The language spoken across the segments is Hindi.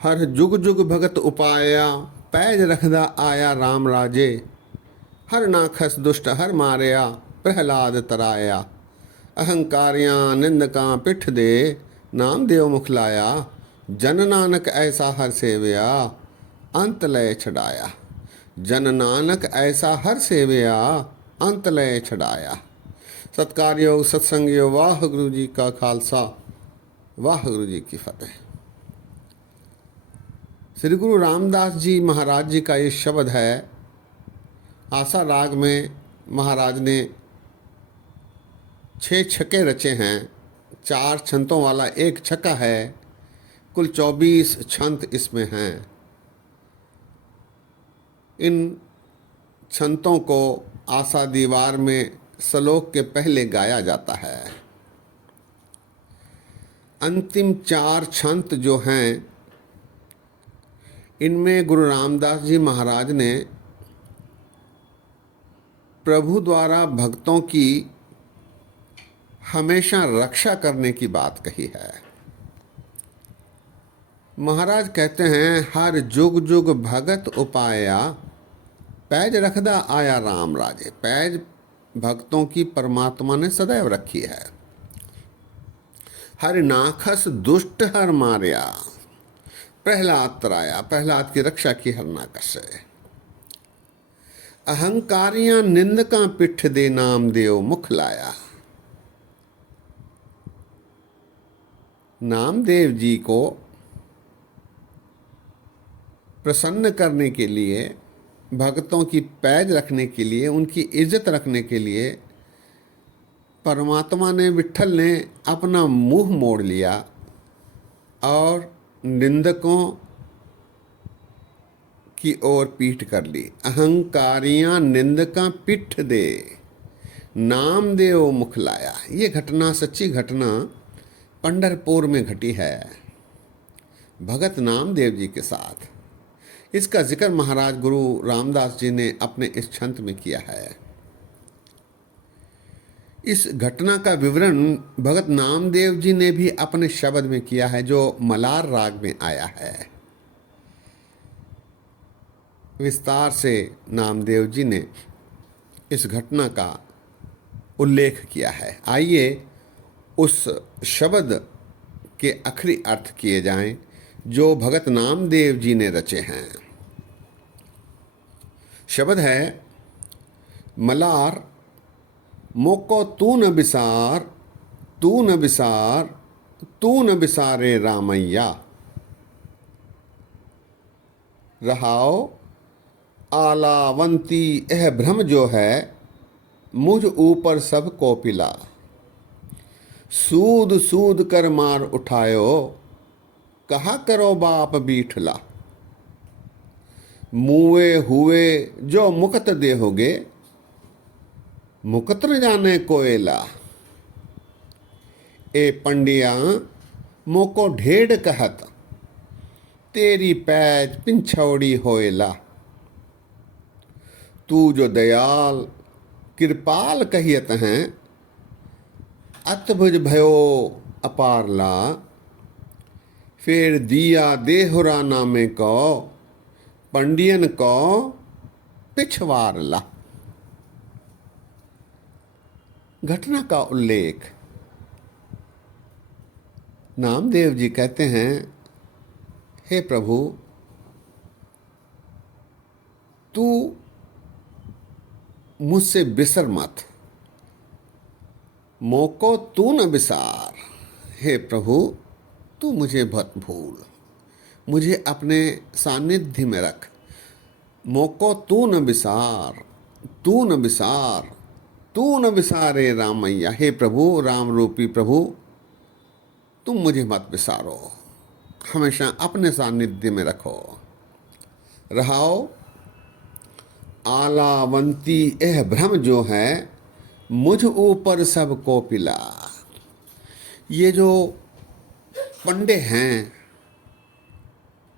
हर जुग जुग भगत उपाया, पैज रखदा आया राम राजे। हर नाखस दुष्ट हर मारया, प्रहलाद तराया। अहंकारियां निंदकां पिठ दे, नाम देव मुखलाया। जन नानक ऐसा हर सेवया, अंत लय छड़ाया। जन नानक ऐसा हर सेवया, अंत लय छड़ाया। सत्कार योग सत्संग योग। वाह गुरु जी का खालसा, वाह गुरु जी की फतेह। श्री गुरु रामदास जी महाराज जी का ये शब्द है। आशा राग में महाराज ने 6 छक्के रचे हैं। 4 छंतों वाला एक छक्का है। कुल 24 छंत इसमें हैं। इन छंतों को आशा दीवार में श्लोक के पहले गाया जाता है। अंतिम 4 छंत जो हैं, इनमें गुरु रामदास जी महाराज ने प्रभु द्वारा भक्तों की हमेशा रक्षा करने की बात कही है। महाराज कहते हैं, हर जुग जुग भगत उपाया, पैज रखदा आया राम राजे। पैज भक्तों की परमात्मा ने सदैव रखी है। हर नाखस दुष्ट हर मारया, प्रहलाद तराया। प्रहलाद की रक्षा की हर नाकस से। अहंकारियां निंदका पिठ दे, नाम देव मुख लाया। नामदेव जी को प्रसन्न करने के लिए, भक्तों की पैज रखने के लिए, उनकी इज्जत रखने के लिए परमात्मा ने, विट्ठल ने अपना मुंह मोड़ लिया और निंदकों की ओर पीठ कर ली। अहंकारियां निंदका पिठ दे, नामदेव मुख लाया। ये घटना, सच्ची घटना पंढरपुर में घटी है भगत नामदेव जी के साथ। इसका जिक्र महाराज गुरु रामदास जी ने अपने इस छंत में किया है। इस घटना का विवरण भगत नामदेव जी ने भी अपने शब्द में किया है, जो मलार राग में आया है। विस्तार से नामदेव जी ने इस घटना का उल्लेख किया है। आइए उस शब्द के आखिरी अर्थ किए जाएं जो भगत नामदेव जी ने रचे हैं। शब्द है, मलार मोको तू न बिसार, तू न बिसार, तू न बिसारे रामैया। रहाओ आलावंती यह भ्रम जो है, मुझ ऊपर सब कोपिला। सूद सूद कर मार उठायो, कहा करो बाप बीठला। मुए हुए जो मुकत देहोगे, मुकत न जाने कोयला। ए पंडिया मोको ढेड़ कहत, तेरी पैज पिंछौड़ी होएला। तू जो दयाल कृपाल कहियत हैं, अतभुज भयो अपारला। फिर दिया देहुरा नामे को, पंडियन को पिछवारला। घटना का उल्लेख। नामदेव जी कहते हैं, हे प्रभु, तू मुझसे बिसर मत, मोको तू न बिसार। हे प्रभु, तू मुझे मत भूल, मुझे अपने सानिध्य में रख। मोको तू न बिसार, तू न बिसार, तू न बिसारे रामैया। हे प्रभु, राम रूपी प्रभु, तुम मुझे मत बिसारो, हमेशा अपने सानिध्य में रखो। रहाओ आलावंती यह भ्रम जो है, मुझ ऊपर सब कोपिला। ये जो पंडे हैं,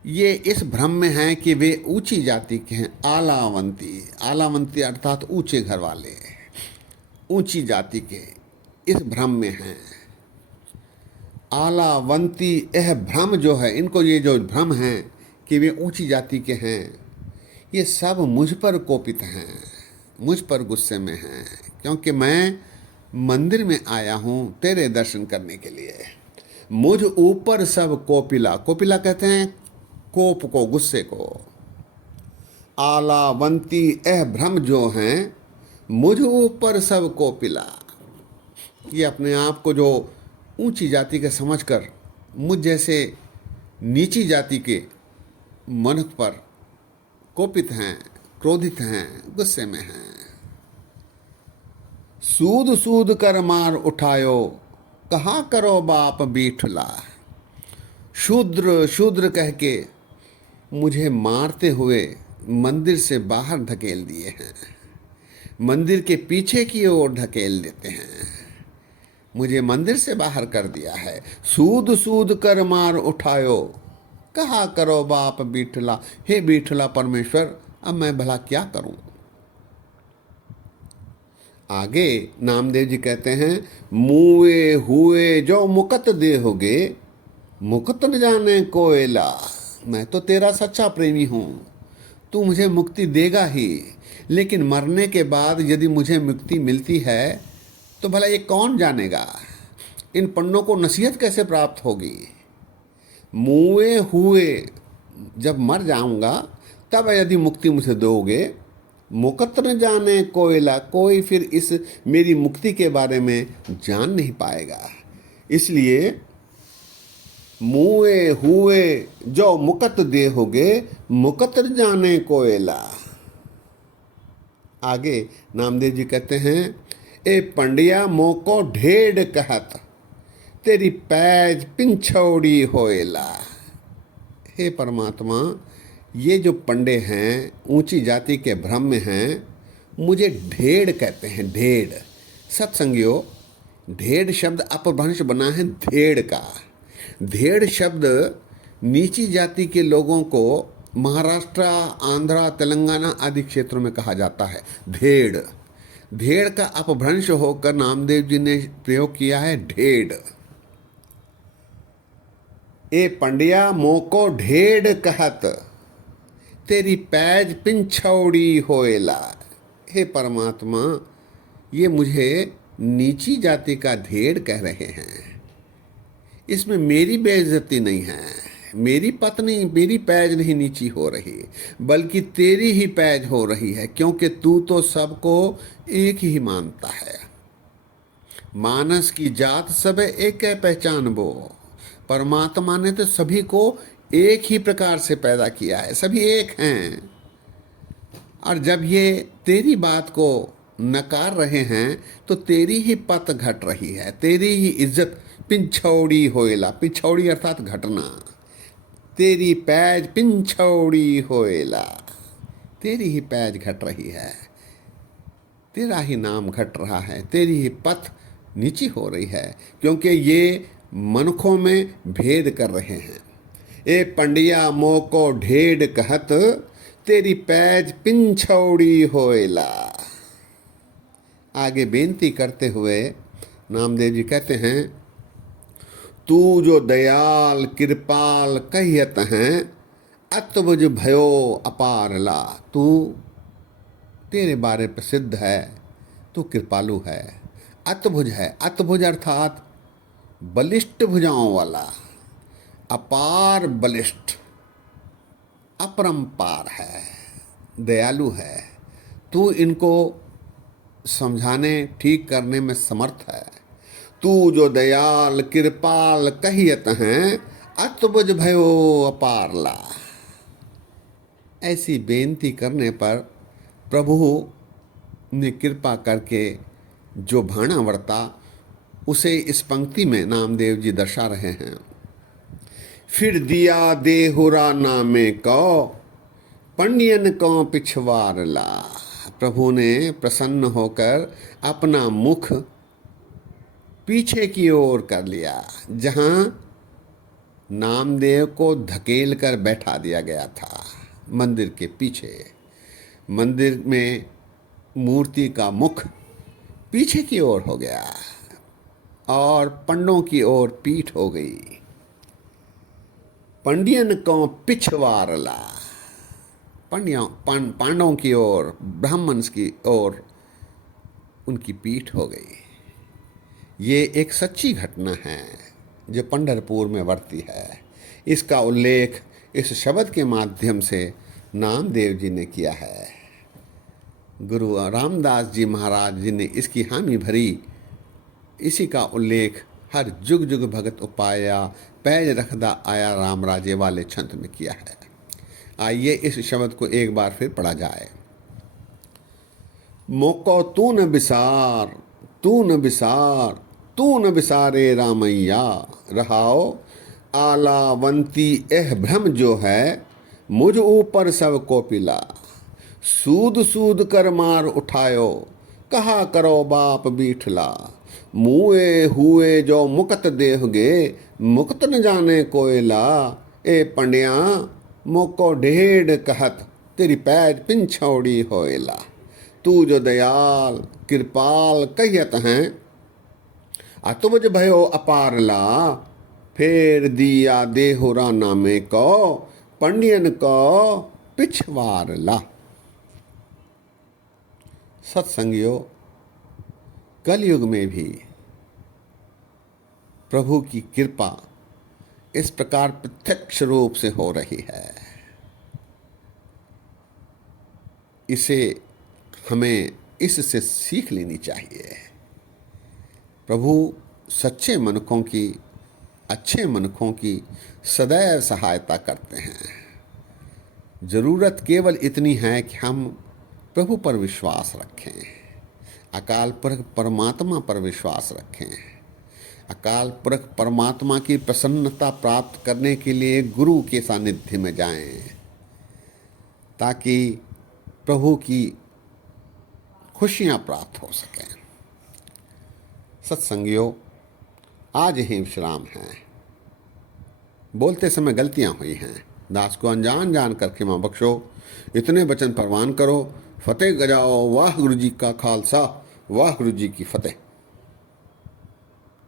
ये इस भ्रम में हैं कि वे ऊंची जाति के हैं। आलावंती, आलावंती अर्थात ऊंचे घर वाले, ऊंची जाति के, इस भ्रम में हैं। आलावंती यह भ्रम जो है, इनको ये जो भ्रम है कि वे ऊंची जाति के हैं, ये सब मुझ पर कोपित हैं, मुझ पर गुस्से में हैं, क्योंकि मैं मंदिर में आया हूँ तेरे दर्शन करने के लिए। मुझ ऊपर सब कोपिला, कोपिला कहते हैं कोप को, गुस्से को। आलावंती यह भ्रम जो हैं, मुझ ऊपर सब कोपिला, ये अपने आप को जो ऊंची जाति के समझकर मुझ जैसे नीची जाति के मनुष्य पर कोपित हैं, क्रोधित हैं, गुस्से में हैं। सूद सूद कर मार उठायो, कहा करो बाप बीठला। शूद्र शूद्र कह के मुझे मारते हुए मंदिर से बाहर धकेल दिए हैं, मंदिर के पीछे की ओर धकेल देते हैं, मुझे मंदिर से बाहर कर दिया है। सूद सूद कर मार उठायो, कहा करो बाप बीठला। हे बीठला परमेश्वर, अब मैं भला क्या करूं। आगे नामदेव जी कहते हैं, मुए हुए जो मुकत देहोगे, मुकत न जाने कोयला। मैं तो तेरा सच्चा प्रेमी हूं, तू मुझे मुक्ति देगा ही, लेकिन मरने के बाद यदि मुझे मुक्ति मिलती है तो भला ये कौन जानेगा, इन पन्नों को नसीहत कैसे प्राप्त होगी। मुए हुए, जब मर जाऊंगा तब यदि मुक्ति मुझे दोगे, मुकत न जाने कोयला, कोई फिर इस मेरी मुक्ति के बारे में जान नहीं पाएगा। इसलिए मुए हुए जो मुकत देहोगे, मुकत न जाने कोयला। आगे नामदेव जी कहते हैं, ए पंडिया मोको ढेड़ कहत, तेरी पैज पिंछौड़ी होएला। हे परमात्मा, ये जो पंडे हैं, ऊंची जाति के भ्रम में हैं, मुझे ढेड़ कहते हैं, ढेड़। सत्संगियों, ढेड़ शब्द अपभ्रंश बना है धेड़ का। धेड़ शब्द नीची जाति के लोगों को महाराष्ट्र, आंध्रा, तेलंगाना आदि क्षेत्रों में कहा जाता है धेड़। धेड़ का अपभ्रंश होकर नामदेव जी ने प्रयोग किया है ढेड़। ए पंडिया मोको ढेड़ कहत, तेरी पैज पिंछौड़ी होएला। हे परमात्मा, ये मुझे नीची जाति का धेड़ कह रहे हैं, इसमें मेरी बेइज्जती नहीं है, मेरी पत्नी, मेरी पैज नहीं नीची हो रही, बल्कि तेरी ही पैज हो रही है, क्योंकि तू तो सबको एक ही मानता है। मानस की जात सब एक है पहचान वो। परमात्मा ने तो सभी को एक ही प्रकार से पैदा किया है, सभी एक हैं। और जब ये तेरी बात को नकार रहे हैं तो तेरी ही पत घट रही है, तेरी ही इज्जत पिंछौड़ी होएला। पिछौड़ी अर्थात घटना। तेरी पैज पिंछौड़ी होएला, तेरी ही पैज घट रही है, तेरा ही नाम घट रहा है, तेरी ही पथ नीची हो रही है, क्योंकि ये मनखों में भेद कर रहे हैं। ए पंडिया मोको ढेड़ कहत, तेरी पैज पिंछौड़ी होएला। आगे बेनती करते हुए नामदेव जी कहते हैं, तू जो दयाल कृपाल कहियत हैं, अतबुझ भयो अपारला। तू, तेरे बारे प्रसिद्ध है, तू कृपालु है, अतभुज है। अतभुज अर्थात बलिष्ठ भुजाओं वाला, अपार बलिष्ठ, अपरंपार है, दयालु है। तू इनको समझाने, ठीक करने में समर्थ है। तू जो दयाल कृपाल कहियत हैं, अतबुझ भयो अपारला। ऐसी बेनती करने पर प्रभु ने कृपा करके जो भाणा वर्ता, उसे इस पंक्ति में नामदेव जी दर्शा रहे हैं। फिर दिया देहुरा नामे को, पंडियन को पिछवारला। प्रभु ने प्रसन्न होकर अपना मुख पीछे की ओर कर लिया, जहां नामदेव को धकेल कर बैठा दिया गया था, मंदिर के पीछे। मंदिर में मूर्ति का मुख पीछे की ओर हो गया। और पंडों की ओर पीठ हो गई। पंडियन को पिछवारला, पांडवों की ओर, ब्राह्मण की ओर उनकी पीठ हो गई। ये एक सच्ची घटना है जो पंढरपुर में वर्ती है। इसका उल्लेख इस शब्द के माध्यम से नामदेव जी ने किया है। गुरु रामदास जी महाराज जी ने इसकी हामी भरी। इसी का उल्लेख हर जुग जुग भगत उपाया पैज रखदा आया राम राजे वाले छंद में किया है। आइए इस शब्द को एक बार फिर पढ़ा जाए। मोको तू न बिसार, तू न बिसार, तू न बिसारे रामैया, रहाओ आलावंती एह भ्रम जो है, मुझ ऊपर सब को पिला। सूद सूद कर मार उठायो, कहा करो बाप बीठला। मुए हुए जो मुकत देहगे, मुकत न जाने कोयला। ए पंडिया मोको ढेढ़ कहत, तेरी पैज पिंछौड़ी होयला। तू जो दयाल कृपाल कहियत हैं, तुमज भयो अपारला। फेर दिया देहुरा नामे को, पंडियन को पिछवारला। सत्संगियों, कलयुग में भी प्रभु की कृपा इस प्रकार प्रत्यक्ष रूप से हो रही है। इसे हमें इससे सीख लेनी चाहिए। प्रभु सच्चे मनखों की, अच्छे मनखों की सदैव सहायता करते हैं। ज़रूरत केवल इतनी है कि हम प्रभु पर विश्वास रखें, अकाल पुरख परमात्मा पर विश्वास रखें। अकाल पुरख परमात्मा की प्रसन्नता प्राप्त करने के लिए गुरु के सानिध्य में जाएं, ताकि प्रभु की खुशियां प्राप्त हो सकें। सत्संगियों, आज ही विश्राम है। बोलते समय गलतियां हुई हैं, दास को अनजान जान कर क्षमा बख्शो। इतने वचन परवान करो। फतेह गजाओ। वाह गुरु जी का खालसा, वाह गुरु जी की फतेह।